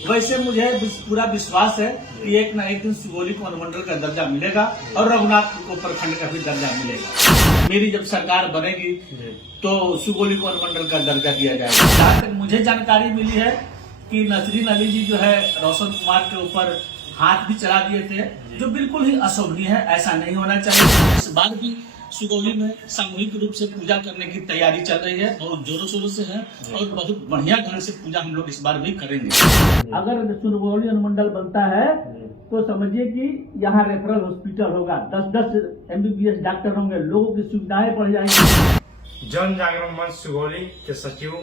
वैसे मुझे पूरा विश्वास है कि एक न एक दिन सुगौली को अनुमंडल का दर्जा मिलेगा और रघुनाथपुर को प्रखंड का भी दर्जा मिलेगा। मेरी जब सरकार बनेगी तो सुगौली को अनुमंडल का दर्जा दिया जाएगा। जहाँ तक मुझे जानकारी मिली है कि नसरीन अली जी जो है रोशन कुमार के ऊपर हाथ भी चला दिए थे, जो बिल्कुल ही अशोभनीय है। ऐसा नहीं होना चाहिए। इस बार भी सुगौली में सामूहिक रूप से पूजा करने की तैयारी चल रही है, बहुत जोरों शोरों से है और बहुत बढ़िया ढंग से पूजा हम लोग इस बार भी करेंगे। अगर सुगौली अनुमंडल बनता है तो समझिए कि यहाँ रेफरल हॉस्पिटल होगा, 10-10 MBBS डॉक्टर होंगे, लोगों की सुविधाएं बढ़ जाएंगी। जन जागरण मंच सुगौली के सचिव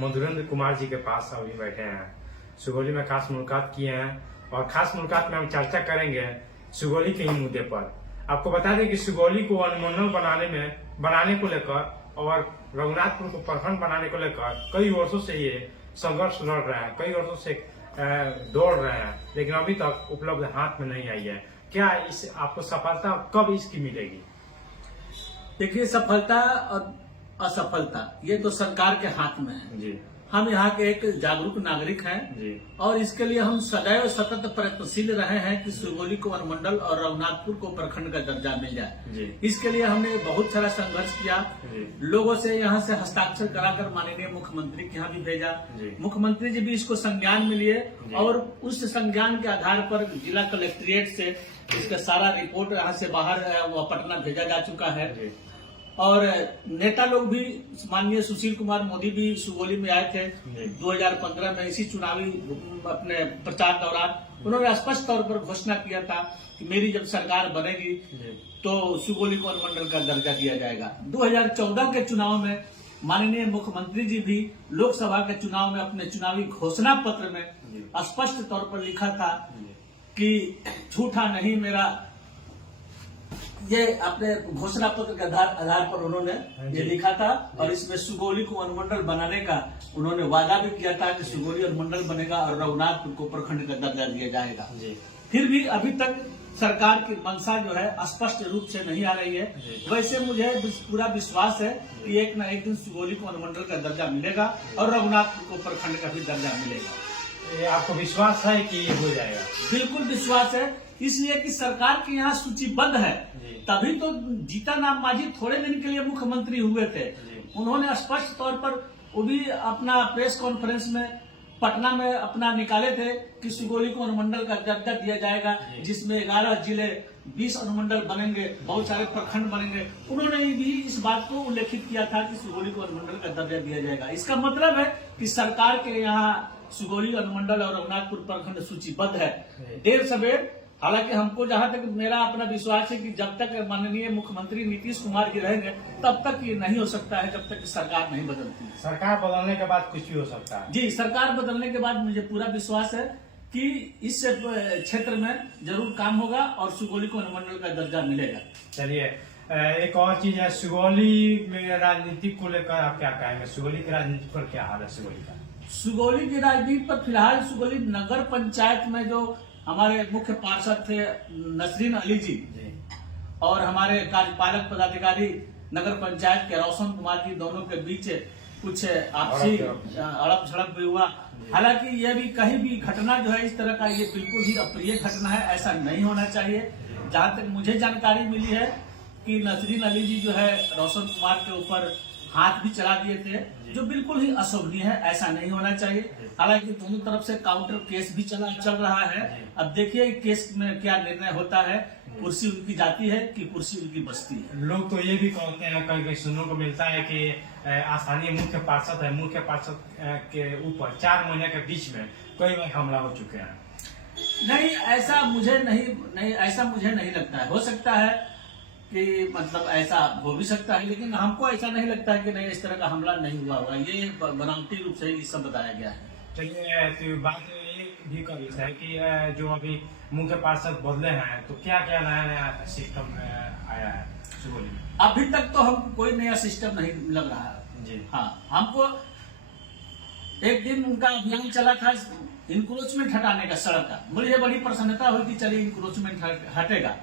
मधुरेंद्र कुमार जी के पास अभी बैठे हैं। सुगौली में खास मुलाकात किए हैं और खास मुलाकात में हम चर्चा करेंगे सुगौली के ही मुद्दे पर। आपको बता दें कि सुगौली को अनुमंडल बनाने को लेकर और रघुनाथपुर को प्रखंड बनाने को लेकर कई वर्षों से ये संघर्ष लड़ रहे हैं, कई वर्षों से दौड़ रहे हैं, लेकिन अभी तक उपलब्ध हाथ में नहीं आई है। क्या इस आपको सफलता कब इसकी मिलेगी? देखिए, सफलता और असफलता ये तो सरकार के हाथ में है जी। हम यहाँ के एक जागरूक नागरिक हैं जी। और इसके लिए हम सदैव सतत प्रयत्नशील रहे हैं कि सुगौली को अनुमंडल और रघुनाथपुर को प्रखंड का दर्जा मिल जाए जी। इसके लिए हमने बहुत सारा संघर्ष किया, लोगों से यहाँ से हस्ताक्षर कराकर माननीय मुख्यमंत्री के यहाँ भी भेजा। मुख्यमंत्री जी भी इसको संज्ञान में लिए और उस संज्ञान के आधार पर जिला कलेक्ट्रेट से इसका सारा रिपोर्ट यहाँ से बाहर पटना भेजा जा चुका है। और नेता लोग भी, माननीय सुशील कुमार मोदी भी सुगौली में आए थे 2015 में इसी चुनावी अपने प्रचार दौरान। उन्होंने स्पष्ट तौर पर घोषणा किया था कि मेरी जब सरकार बनेगी तो सुगौली को अनुमंडल का दर्जा दिया जाएगा। 2014 के चुनाव में माननीय मुख्यमंत्री जी भी लोकसभा के चुनाव में अपने चुनावी घोषणा पत्र में स्पष्ट तौर पर लिखा था कि झूठा नहीं मेरा, ये अपने घोषणा पत्र के आधार पर उन्होंने ये लिखा था और इसमें सुगौली को अनुमंडल बनाने का उन्होंने वादा भी किया था कि सुगौली अनुमंडल बनेगा और रघुनाथपुर को प्रखंड का दर्जा दिया जाएगा। फिर भी अभी तक सरकार की मंशा जो है स्पष्ट रूप से नहीं आ रही है। वैसे मुझे पूरा विश्वास है कि एक न एक दिन सुगौली को अनुमंडल का दर्जा मिलेगा और रघुनाथपुर को प्रखंड का भी दर्जा मिलेगा। आपको विश्वास है कि ये हो जाएगा? बिल्कुल विश्वास है, इसलिए कि सरकार के यहाँ सूचीबद्ध है। तभी तो जीतन राम मांझी थोड़े दिन के लिए मुख्यमंत्री हुए थे। उन्होंने स्पष्ट तौर पर वो भी अपना प्रेस कॉन्फ्रेंस में पटना में अपना निकाले थे कि सुगौली को अनुमंडल का दर्जा दिया जाएगा, जिसमें 11 जिले 20 अनुमंडल बनेंगे, बहुत सारे प्रखंड बनेंगे। उन्होंने भी इस बात को उल्लेखित किया था कि सुगौली को अनुमंडल का दर्जा दिया जाएगा। इसका मतलब है कि सरकार के यहाँ सुगौली अनुमंडल और रघुनाथपुर प्रखंड सूचीबद्ध है। देर सवेर, हालांकि हमको जहां तक मेरा अपना विश्वास है कि जब तक माननीय मुख्यमंत्री नीतीश कुमार जी रहेंगे तब तक ये नहीं हो सकता है, जब तक सरकार नहीं बदलती। सरकार बदलने के बाद कुछ भी हो सकता है जी। सरकार बदलने के बाद मुझे पूरा विश्वास है कि इस क्षेत्र में जरूर काम होगा और सुगौली को अनुमंडल का दर्जा मिलेगा। चलिए, एक और चीज है, सुगौली में राजनीति को लेकर आप क्या कहेंगे? सुगौली की राजनीति पर क्या हाल है सुगौली का? सुगौली की राजनीति पर फिलहाल सुगौली नगर पंचायत में जो हमारे मुख्य पार्षद थे नसरीन अली जी और हमारे कार्यपालक पदाधिकारी नगर पंचायत के रोशन कुमार जी, दोनों के बीच कुछ आपसी अड़प झड़प भी हुआ। हालांकि यह भी कहीं भी घटना जो है इस तरह का, ये बिल्कुल ही अप्रिय घटना है, ऐसा नहीं होना चाहिए। जहां तक मुझे जानकारी मिली है कि नसरीन अली जी जो है रोशन कुमार के ऊपर हाथ भी चला दिए थे, जो बिल्कुल ही अशोभनीय है, ऐसा नहीं होना चाहिए। हालांकि दोनों तरफ से काउंटर केस भी चल रहा है। अब देखिए केस में क्या निर्णय होता है, कुर्सी उनकी जाती है कि कुर्सी उनकी बचती है। लोग तो ये भी कहते हैं, कहीं सुनने को मिलता है कि स्थानीय मुख्य पार्षद है, मुख्य पार्षद के ऊपर 4 महीने के बीच में कई बार हमला हो चुके हैं। नहीं, ऐसा मुझे नहीं लगता है। हो सकता है कि मतलब ऐसा हो भी सकता है, लेकिन हमको ऐसा नहीं लगता है कि नहीं इस तरह का हमला नहीं हुआ होगा। ये बनावटी रूप से ये सब बताया गया है। चलिए, तो बात ये भी कर लेते हैं कि जो अभी मुख्य पार्षद बदले हैं तो क्या क्या नया सिस्टम आया है सुगौली में? अभी तक तो हमको कोई नया सिस्टम नहीं लग रहा है जी। हाँ, हमको एक दिन उनका अभियान चला था इंक्रोचमेंट हटाने का सड़क का, मुझे बड़ी प्रसन्नता हुई कि चलिए इंक्रोचमेंट हटेगा,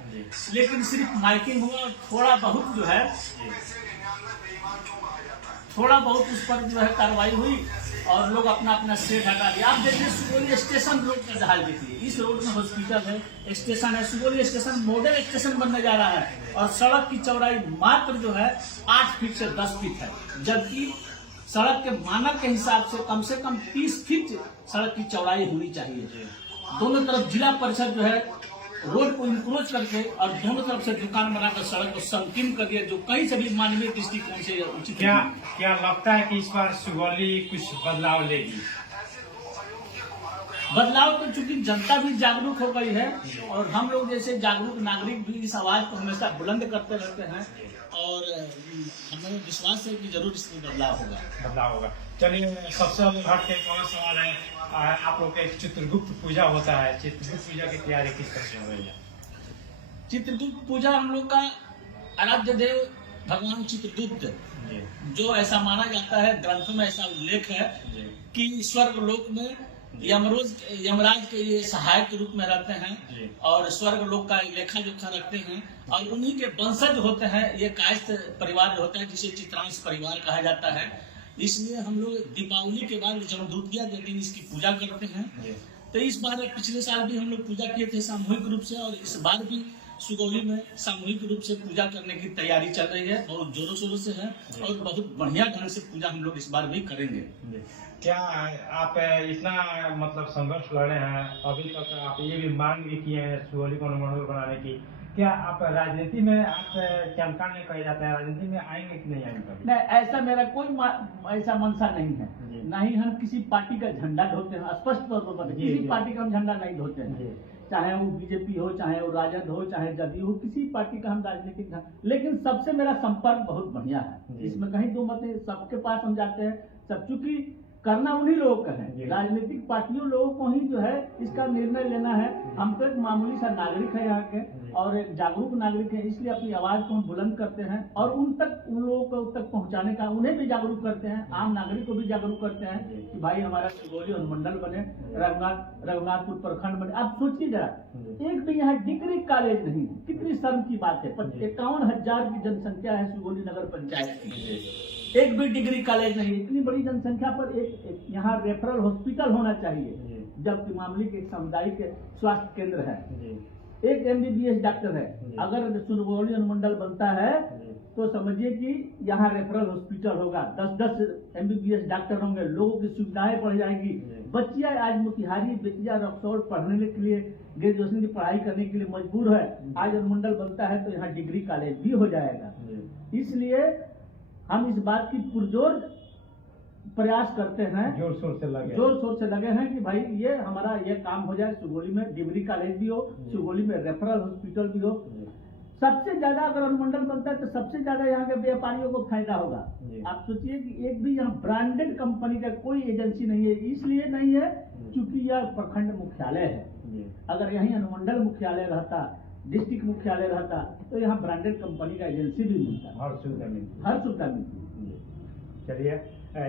लेकिन सिर्फ माइकिंग हुआ और थोड़ा बहुत जो है थोड़ा बहुत उस पर जो है कार्रवाई हुई और लोग अपना अपना सेट हटा दिया। आप देखिए सुगौली स्टेशन रोड का हाल देखिए, इस रोड में हॉस्पिटल है, स्टेशन है, सुगौली स्टेशन मॉडल स्टेशन बनने जा रहा है और सड़क की चौड़ाई मात्र जो है 8 फीट से 10 फीट है, जबकि सड़क के मानक के हिसाब से कम 30 फीट सड़क की चौड़ाई होनी चाहिए। दोनों तरफ जिला परिषद जो है रोड को इंक्रोच करके और दोनों तरफ से दुकान बनाकर सड़क को संकीर्ण कर दिया, जो कहीं से भी मानवीय दृष्टिकोण से उचित। क्या लगता है कि इस बार सुगौली कुछ बदलाव लेगी? बदलाव तो चूंकि जनता भी जागरूक हो गई है और हम लोग जैसे जागरूक नागरिक भी इस आवाज को हमेशा बुलंद करते रहते हैं और हमें विश्वास है कि जरूर इसमें बदलाव होगा। चलिए, सबसे हट के कौन सवाल है, आप लोग के चित्रगुप्त पूजा होता है, चित्रगुप्त पूजा की तैयारी किस तरह से हो रही है? चित्रगुप्त पूजा हम लोग का आराध्य देव भगवान चित्रगुप्त, जो ऐसा माना जाता है, ग्रंथों में ऐसा उल्लेख है कि स्वर्ग लोक में यमराज के ये सहायक के रूप में रहते हैं और स्वर्ग लोक का लेखा जोखा रखते हैं और उन्हीं के वंशज होते हैं। ये कायस्थ परिवार जो होता है जिसे चित्रांश परिवार कहा जाता है। इसलिए हम लोग दीपावली के बाद जमदूतिया के दिन इसकी पूजा करते हैं। तो इस बार पिछले साल भी हम लोग पूजा किए थे सामूहिक रूप से और इस बार भी सुगौली में सामूहिक रूप से पूजा करने की तैयारी चल रही है, बहुत जोरों शोरों से है और बहुत बढ़िया ढंग से पूजा हम लोग इस बार भी करेंगे। क्या आप इतना मतलब संघर्ष लड़े हैं, अभी तक आप ये भी मांग भी किए हैं सुगौली को अनुमंडल बनाने की, क्या आप राजनीति में आप चमका नहीं कहे जाता है, राजनीति में आएंगे कि नहीं आएंगे? नहीं, ऐसा मेरा कोई ऐसा मंशा नहीं है, ना ही हम किसी पार्टी का झंडा ढोते हैं। स्पष्ट तौर पर किसी पार्टी का हम झंडा नहीं ढोते हैं, चाहे वो बीजेपी हो, चाहे वो राजद हो, चाहे जदयू हो, किसी पार्टी का हम राजनीतिक झंडा। लेकिन सबसे मेरा संपर्क बहुत बढ़िया है, इसमें कहीं दो मत है। सबके पास हम जाते हैं, सब चूंकि करना उन्हीं लोगों का है, राजनीतिक पार्टियों लोगों को ही जो है इसका निर्णय लेना है। हम तो एक मामूली सा नागरिक है यहाँ के और एक जागरूक नागरिक है, इसलिए अपनी आवाज को हम बुलंद करते हैं और उन लोगों को तक पहुँचाने का, उन्हें भी जागरूक करते हैं, आम नागरिक को भी जागरूक करते हैं कि भाई हमारा सुगौली अनुमंडल बने, रघुनाथपुर प्रखंड बने। आप सोचिए जरा, एक भी यहाँ डिग्री कॉलेज नहीं, कितनी शर्म की बात है। 51,000 की जनसंख्या है सुगौली नगर पंचायत की, एक भी डिग्री कॉलेज नहीं। इतनी बड़ी जनसंख्या पर एक यहाँ रेफरल हॉस्पिटल होना चाहिए, जबकि मामले के एक सामुदायिक स्वास्थ्य केंद्र है, एक MBBS डॉक्टर है। अगर सुगौली अनुमंडल बनता है तो समझिए कि यहाँ रेफरल हॉस्पिटल होगा, 10 MBBS डॉक्टर होंगे, लोगों की सुविधाएं बढ़ जाएगी। बच्चियां आज मोतिहारी, बेतिया, रक्सौल पढ़ने के लिए, ग्रेजुएशन की पढ़ाई करने के लिए मजबूर है। आज अनुमंडल बनता है तो यहाँ डिग्री कॉलेज भी हो जाएगा। इसलिए हम इस बात की पुरजोर प्रयास करते हैं, जोर शोर से लगे हैं कि भाई ये हमारा ये काम हो जाए, सुगौली में डिग्री कॉलेज भी हो, सुगौली में रेफरल हॉस्पिटल भी हो। सबसे ज्यादा अगर अनुमंडल बनता है तो सबसे ज्यादा यहाँ के व्यापारियों को फायदा होगा। आप सोचिए कि एक भी यहाँ ब्रांडेड कंपनी का कोई एजेंसी नहीं है, इसलिए नहीं है क्योंकि यह प्रखंड मुख्यालय है। अगर यही अनुमंडल मुख्यालय रहता, डिस्ट्रिक्ट मुख्यालय रहता तो यहाँ ब्रांडेड कंपनी का एजेंसी भी मिलता, हर सुविधा मिलती। चलिए,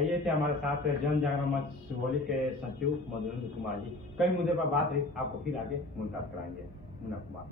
ये थे हमारे साथ जन जागरण मंच सुगौली के सचिव मधुरेंद्र कुमार जी। कई मुद्दे पर बात हुई, आपको फिर आगे मुलाकात कराएंगे। मुन्ना कुमार।